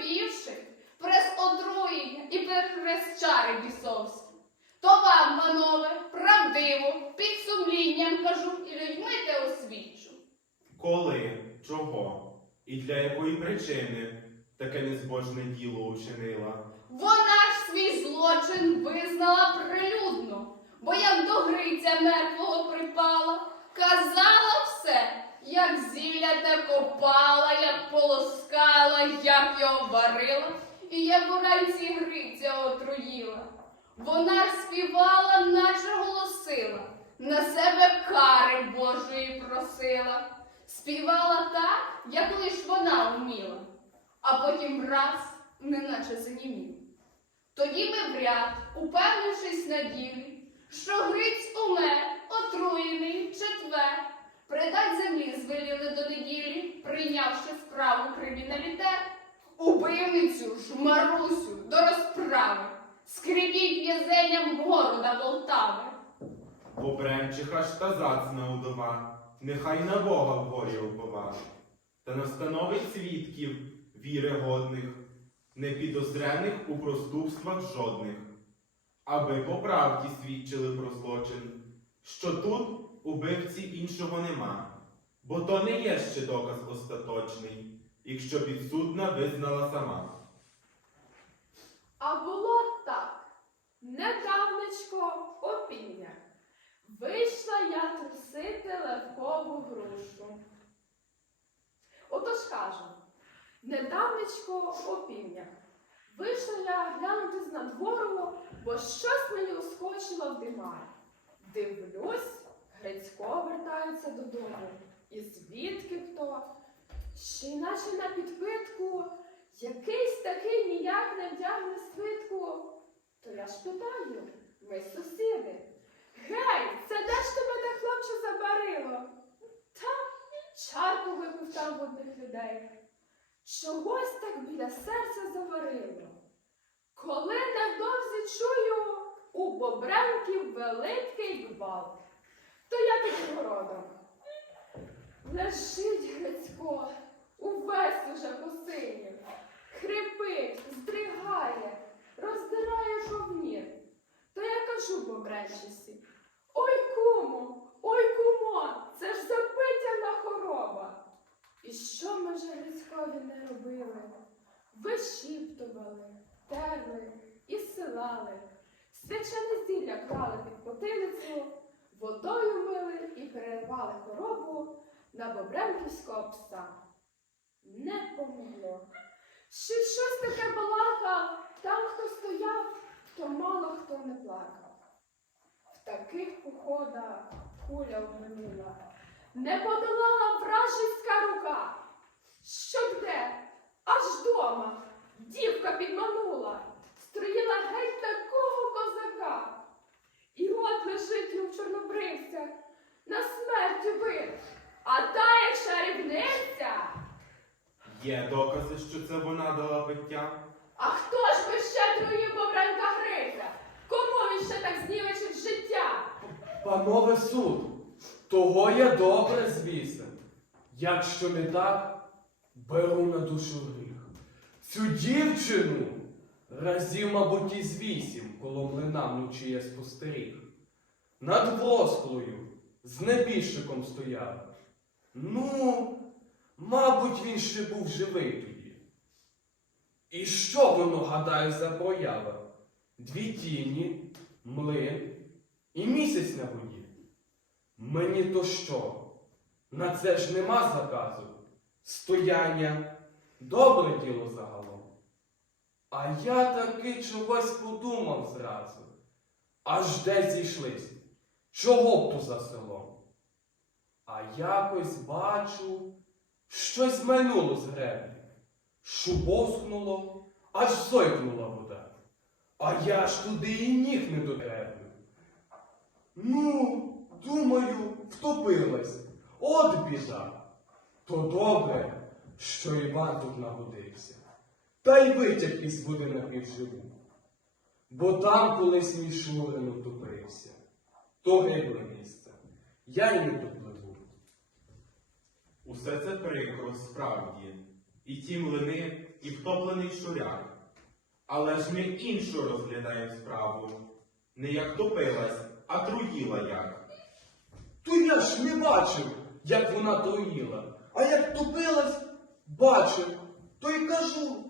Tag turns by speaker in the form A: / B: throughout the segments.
A: скорбівши, прес отруєння і прес чари бісовські. То вам, панове, правдиво, під сумлінням кажу і людьми те освічу.
B: Коли, чого і для якої причини таке незбожне діло учинила?
A: Вона ж свій злочин визнала прилюдно, бо як до Гриця мертвого припала, казала все, як зілля те копала, як полоскала, як його варила, і як уранці Гриця отруїла. Вона ж співала, наче голосила, на себе кари Божої просила. Співала так, як лиш вона вміла, а потім раз, неначе занімів. Тоді ми в ряд, упевнившись на ділі, що Гриць умер, отруєний, четвер, предать землі звеліли до неділі, прийнявши справу криміналітет, убивницю ж Марусю до розправи, скріпіть в'язенням города Полтави.
B: Обремчиха ж та зацна удова, нехай на Бога в горі упова, та настановить свідків віри годних, непідозрених у проступствах жодних, аби по правді свідчили про злочин, що тут убивці іншого нема, бо то не є ще доказ остаточний, якщо підсудна визнала сама.
C: А було так. Недавнечко опіння. Вийшла я трусити левкову грушу. Отож кажу, недавнечко опіння. Вийшла я глянути з надвору, бо щось мені ускочило в димарі. Дивлюсь, вертається додому. І звідки хто? Ще й наче на підпитку якийсь такий ніяк не вдягне свитку. То я ж питаю, ми сусіди. Гей, це де ж тебе те хлопче забарило? Та чарку випив там одних людей. Чогось так біля серця заварило. Коли невдовзі чую у бобренків великий гвалт, то я під городом. Лежить Грицько, увесь уже посинів, хрипить, здригає, роздирає шовнір. То я кажу по бобренчисі, ой кумо, ой кумо, це ж запитяна хороба. І що ми вже Грицькові не робили? Вишіптували, терли і силали, свячене зілля клали під потилицю, водою мили і перервали хоробу на бобренківського пса. Не помогло. Ще щось таке балака, там, хто стояв, то мало хто не плакав. В таких походах куля обминула, не подолала вражеська рука. Що де? Аж дома дівка підманула, строїла геть такого козака. І от лежить його чорнобривця, на смерть убит, а та як шарівниця.
B: Є докази, що це вона дала пиття?
C: А хто ж би ще труїв Бобренка Гриця? Кому він ще так знівечив життя?
D: Панове суд, того я добре звісен. Якщо не так, беру на душу гріх. Цю дівчину разів, мабуть, із вісім коло млина вночі я спостеріг. Над восклою з небіжчиком стояла. Ну, мабуть, він ще був живий тоді. І що воно, гадаю, за проява? Дві тіні, млин і місяць на воді. Мені то що? На це ж нема заказу. Стояння добре діло загалом. А я таки чогось подумав зразу. Аж де зійшлись. Чого б то за селом? А якось бачу, щось майнуло з греблі. Шубовскнуло, аж зойкнула вода. А я ж туди і ніг не дотреблю. Ну, думаю, втопилась. От біда. То добре, що Іван тут нагодився. Та й витяг із води напівживу. Бо там колись мій Шурин утопився. То гибле місце. Я й не допливу.
B: Усе це прикро, справді, і ті млини, і втоплений щуряк. Але ж ми іншу розглядаємо справу. Не як топилась, а труїла як.
D: То я ж не бачив, як вона труїла. А як топилась, бачив, то й кажу.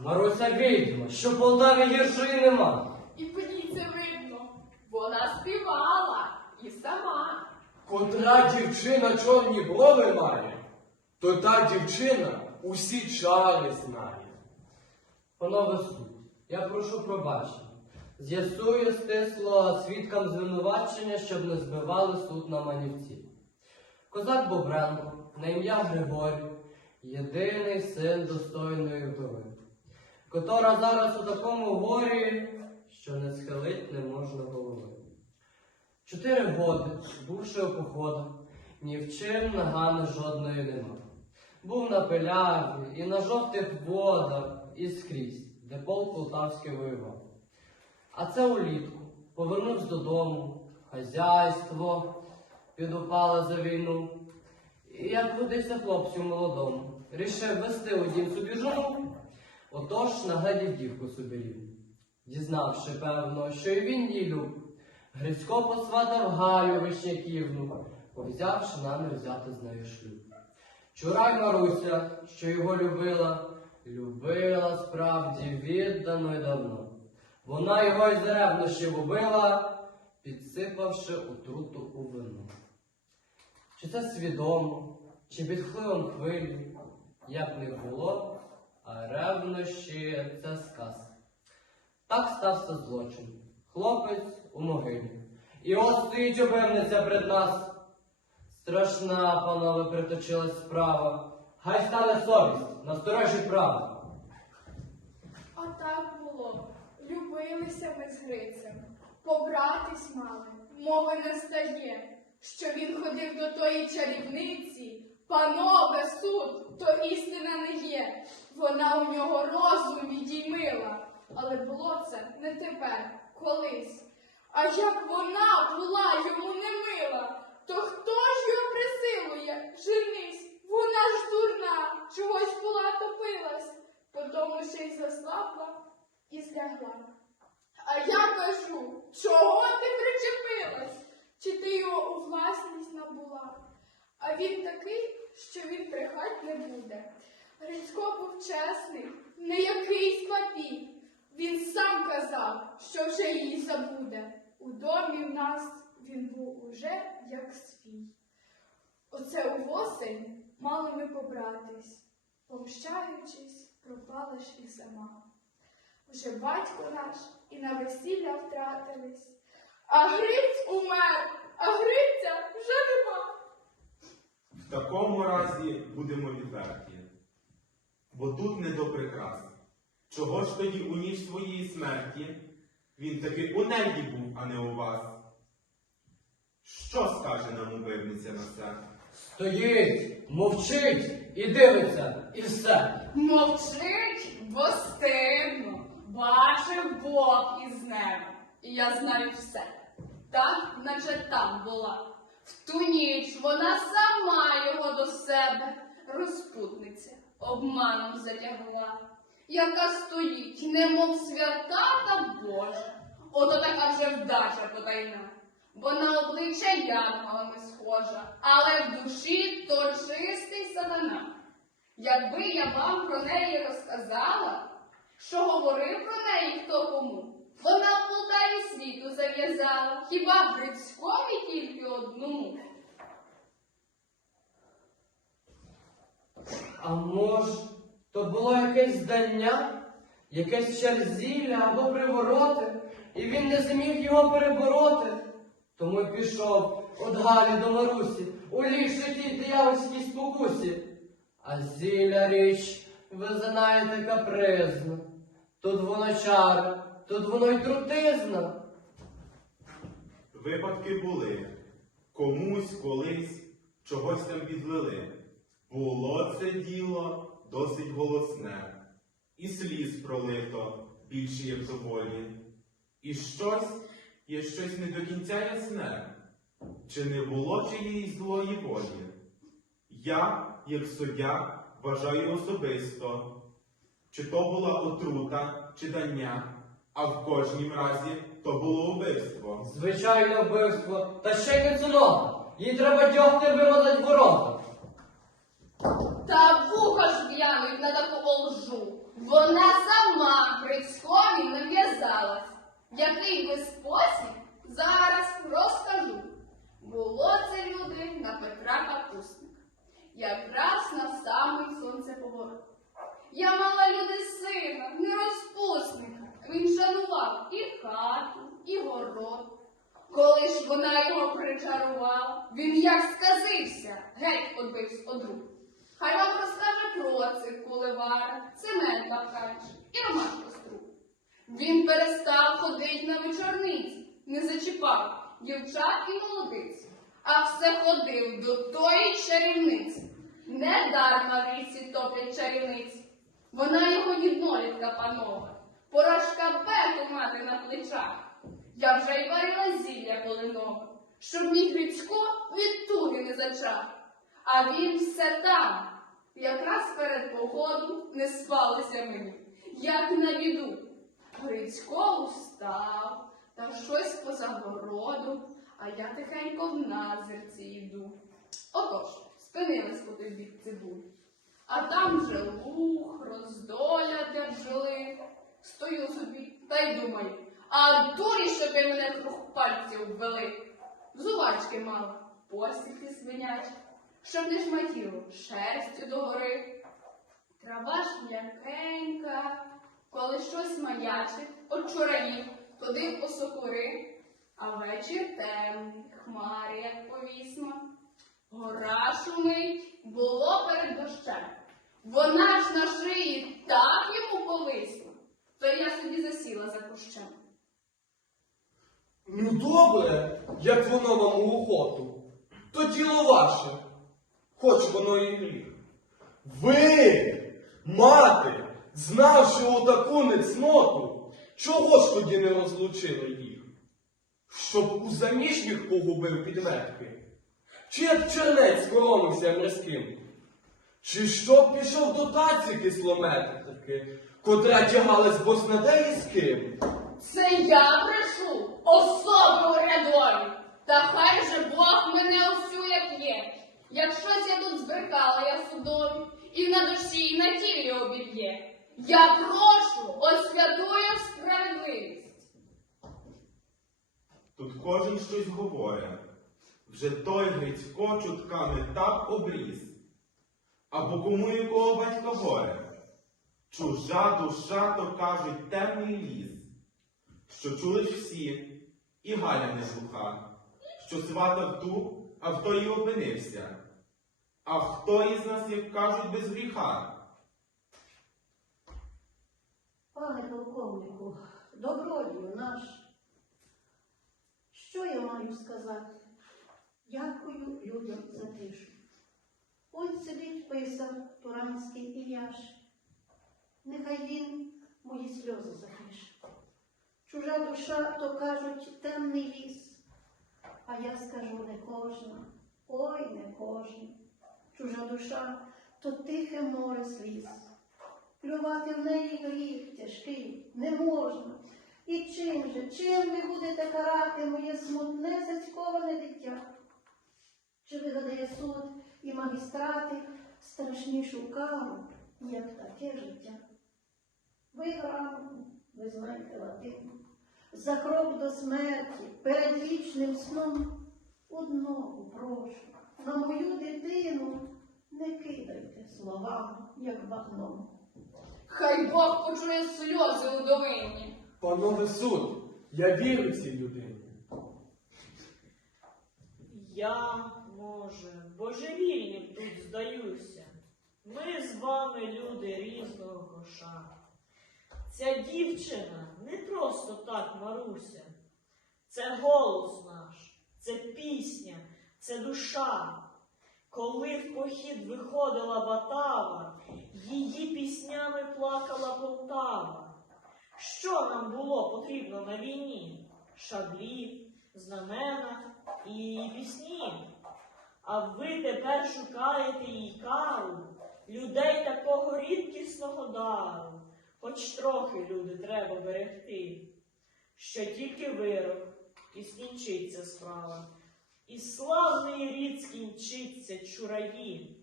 E: Маруся відьма, що в Полтаві гіршої нема.
C: І ній це видно. Вона співала і сама.
D: Котра дівчина чорні брови має, то та дівчина усі чари знає.
E: Панове суд, я прошу пробачення. З'ясую стисло свідкам звинувачення, щоб не збивали суд на манівці. Козак Бобренко, на ім'я Григорій, єдиний син достойної вдови, котра зараз у такому горі, що не схилить не можна голови. Чотири годи, бувши у походах, ні в чим нагани жодної нема. Був на пиляві і на жовтих водах, і скрізь, де полк полтавський воював. А це улітку повернувся додому, хазяйство підупало за війну. І як водиться хлопцю молодому, рішив вести у дім собі жону, отож наглядів дівку собі рівну. Дізнавши, певно, що і він їй люб, Грицько посватав Галю Вишняківну, повзявши намір взяти з нею шлюб. Чурай Маруся, що його любила, любила справді віддано й давно. Вона його із ревнощів убила, підсипавши отруту у вино. Чи це свідомо, чи під впливом хвилі, як не було, а ревнощі це сказ. Так стався злочин. Хлопець у могилі. І от стоїть обивниця пред нас. Страшна, панове, приточилась справа. Хай стане совість, насторожі право.
A: Отак було. Любилися ми з Грицем. Побратись мали, мови не стає, що він ходив до тої чарівниці. Панове суд, то істина не є. Вона у нього розум відіймила. Але було це не тепер, колись. А як вона була йому не мила, то хто ж його присилує? Женись, вона ж дурна, чогось була топилась, потому ще й заслабла і злягла. А я кажу, чого ти причепилась? Чи ти його у власність набула? А він такий, що він брехать не буде. Грицько був чесний, не якийсь папій. Він сам казав, що вже її забуде. У домі в нас він був уже як свій. Оце у восень мали ми побратись, помщаючись, пропала ж і сама. Уже батько наш і на весілля втратились, а Гриць умер, а Гриця вже нема.
B: В такому разі будемо відверті. Бо тут не до прикрас. Чого ж тоді у ніч своєї смерті він таки у небі був, а не у вас? Що скаже нам убивниця на це?
E: Стоїть, мовчить і дивиться, і все.
A: Мовчить, бо стидно, бачив Бог із неба, і я знаю все. Так, наче там була. В ту ніч вона сама його до себе, розпутниця, обманом затягла, яка стоїть, немов свята та Божа. Ото така вже вдача потайна, бо на обличчя янголами схожа, але в душі то чистий сатана. Якби я вам про неї розказала, що говорив про неї хто кому, вона в Полтаві світу зав'язала, хіба Грицькові тільки одному.
E: А мож, то було якесь здання, якесь черзілля або привороти, і він не зміг його перебороти. Тому й пішов от Галі до Марусі, у ліпшій тій диявольській спокусі. А зілля річ, ви знаєте, капризна. Тут воно чари, тут воно й трутизна.
B: Випадки були. комусь колись чогось там підлили. Було це діло досить голосне, і сліз пролито більше, як доволі. І щось є щось не до кінця ясне, чи не було чиєї злої волі. Я, як суддя, вважаю особисто, чи то була отрута, чи дання, а в кожнім разі то було вбивство.
E: Звичайне вбивство, та ще й не. Їй треба дьогти вимазать ворота.
A: Та вуха ж в'януть на таку лжу. Вона сама Грицькові нав'язалась. Який би спосіб зараз розкажу. Було це люди на Петра Капусника. Якраз на самий сонцеповорот. Я мала люди сина, не розпусника. Він шанував і хату, і город. Коли ж вона його причарувала, він як сказився, геть одбивсь одруг. Хай вам розкаже Процик Кулевара, Семен Баканчик і Роман Кострук. Він перестав ходить на вечорниці, не зачіпав дівчат і молодиць, а все ходив до тої чарівниці. Не дарма в річці топлять чарівниці. Вона його віднолітка панова, поражка бету мати на плечах. Я вже й варила зілля полинове, щоб мій Грицько від туги не зачав. А він все там. Якраз перед погоду не спалося мені, як на біду. Грицько устав, та щось поза городу, а я тихенько в назирці йду. Отож, спинилась по той бік цибулі. А там вже луг, роздоля для бджоли. Стою собі та й думаю, а дурі, щоб мене круг пальців ввели. Зувачки мала, посіхи свинячі, щоб не шматіло шерстю догори. Трава ж м'якенька, коли щось маячить, очураїв, туди осокори, а вечір темний, хмари, як повісма. Гора шумить, було перед дощем. Вона ж на шиї так йому повисла, то я собі засіла за кущем.
D: Ну добре, як воно вам у охоту. То діло ваше, хоч воно і гріх. Ви, мати, знавши отаку нецноту, чого ж тоді не розлучили їх? Щоб у заміжніх погубив підметки? Чи як чернець коронився морським? Чи щоб пішов до таці кислометрики, котра тягалась боснадеї з ким?
A: Це я брешу, особи урядові. Та хай же Бог мене осю, як є. Як щось я тут збрехала я судові, і на душі, і на тілі обіб'є. Я прошу, освятую справедливість.
B: Тут кожен щось говорить. Вже той Грицько чутками так обріз. Або кому якого батька горе. Чужа душа, то кажуть, темний ліс. Що чули всі, і Галя не глуха, що сватав ту, а в той і опинився. А хто із нас, як кажуть, без гріха?
F: Пане полковнику, добродію наш. Що я маю сказати? Дякую людям за тишу. Ось сидить писар Туранський Ільяш. Нехай він мої сльози запише. Чужа душа, то кажуть, темний ліс. А я скажу не кожна, ой не кожна. Чужа душа то тихе море сліз. Плювати в неї гріх тяжкий не можна. І чим же, чим ви будете карати моє смутне зацьковане дитя? Чи вигадає суд і магістрати страшнішу кару, як таке життя? Ви грамотні, ви знаєте латину, за крок до смерті, перед вічним сном одного прошу, на мою дитину не кидайте словами, як багном.
A: Хай Бог почує сльози у довинні.
D: Панове суд, я вірю цій людині.
G: Я, може, божевільним тут здаюся. Ми з вами люди різного коша. Ця дівчина не просто так Маруся. Це голос наш, це пісня, це душа. Коли в похід виходила Батава, її піснями плакала Полтава. Що нам було потрібно на війні? Шаблі, знамена і пісні. А ви тепер шукаєте їй кару, людей такого рідкісного дару, хоч трохи люди треба берегти, що тільки вирок і скінчиться справа, і славний рід скінчиться чураї.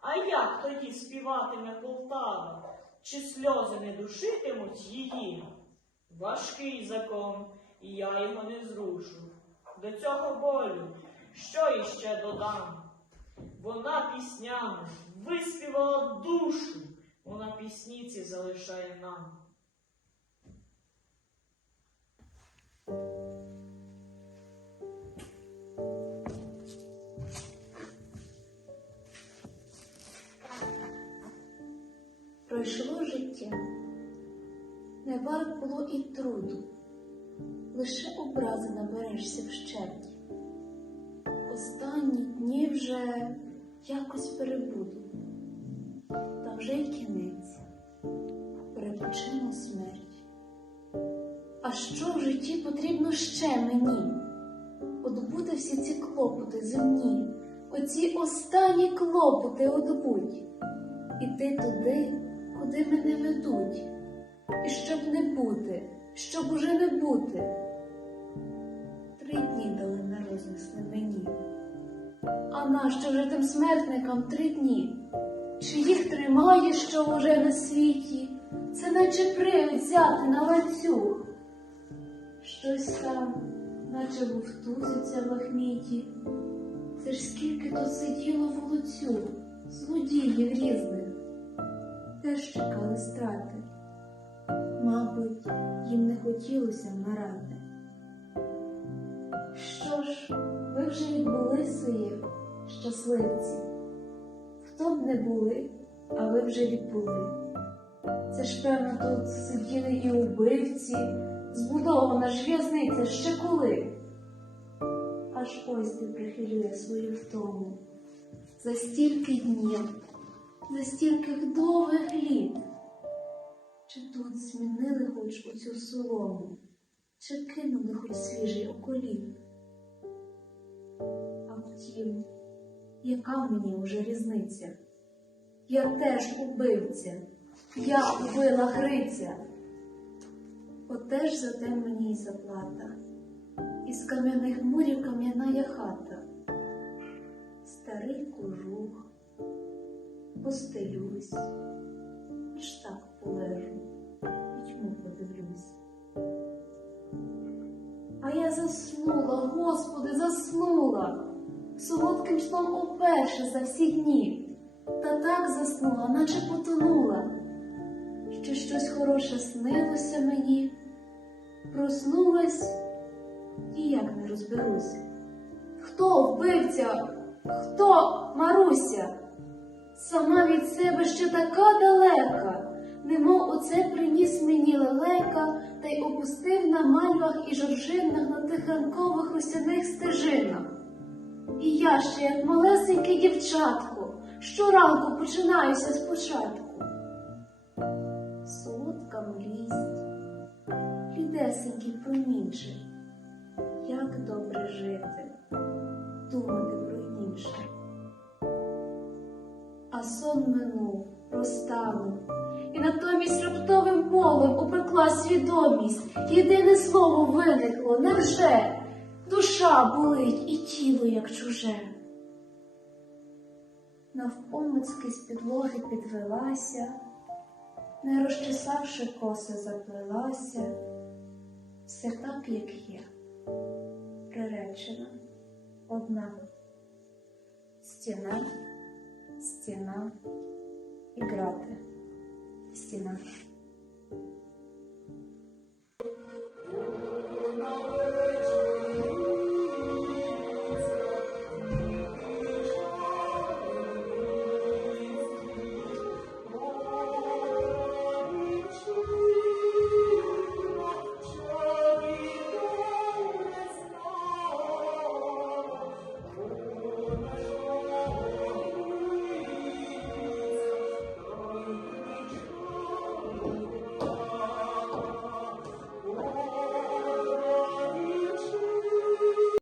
G: А як тоді співатиме Полтава, чи сльози не душитимуть її? Важкий закон, і я його не зрушу. До цього болю, що іще додам? Вона піснями виспівала душу, вона пісніці залишає нам.
H: Пройшло життя, не варт було і труду, лише образи наберешся вщерть. Останні дні вже якось перебуду, та вже й кінець, перепочину смерть. А що в житті потрібно ще мені? Отбути всі ці клопоти земні, оці останні клопоти отбудь іти туди, куди мене ведуть, і щоб не бути, щоб уже не бути. Три дні дали на розмисли мені. А нащо вже тим смертникам три дні? Чи їх тримає, що уже на світі? Це наче привид взяти на ланцюг. Щось там, наче вовтузиться в лахміті. Це ж скільки тут сиділо волоцюг, злодіїв різних теж чекали страти. Мабуть, їм не хотілося вмирати. Що ж, ви вже відбули свої щасливці. Хто б не були, а ви вже відбули. Це ж певно тут сиділи і убивці, збудована ж в'язниця ще коли. Аж ось ти прихилює свою втому. За стільки днів за стільки довгих літ. Чи тут змінили хоч оцю солому, чи кинули хоч свіжий околіт? А втім, яка мені уже різниця? Я теж убивця, я убила Гриця. Отеж за те мені й заплата, із кам'яних мурів кам'яна я хата, старий кожух постелюсь, аж так полежу, пітьму подивлюсь. А я заснула, Господи, заснула, солодким сном уперше за всі дні, та так заснула, наче потонула, що щось хороше снилося мені, проснулась і як не розберусь. Хто вбивця? Хто Маруся? Сама від себе ще така далека, немов оце приніс мені лелека та й опустив на мальвах і жоржинах на тих ранкових стежинах. І я ще, як малесеньке дівчатко, щоранку починаюся спочатку. Солодка млість, рідесенький промінчик, як добре жити, думати про інше. Сон минув, розтанув, і натомість раптовим полем опекла свідомість. Єдине слово виникло невже? Душа болить і тіло як чуже. Навпомацьки з підлоги підвелася, не розчесавши коси, заплелася, все так, як є, приречена, одна стіна стіна і грати. Стіна.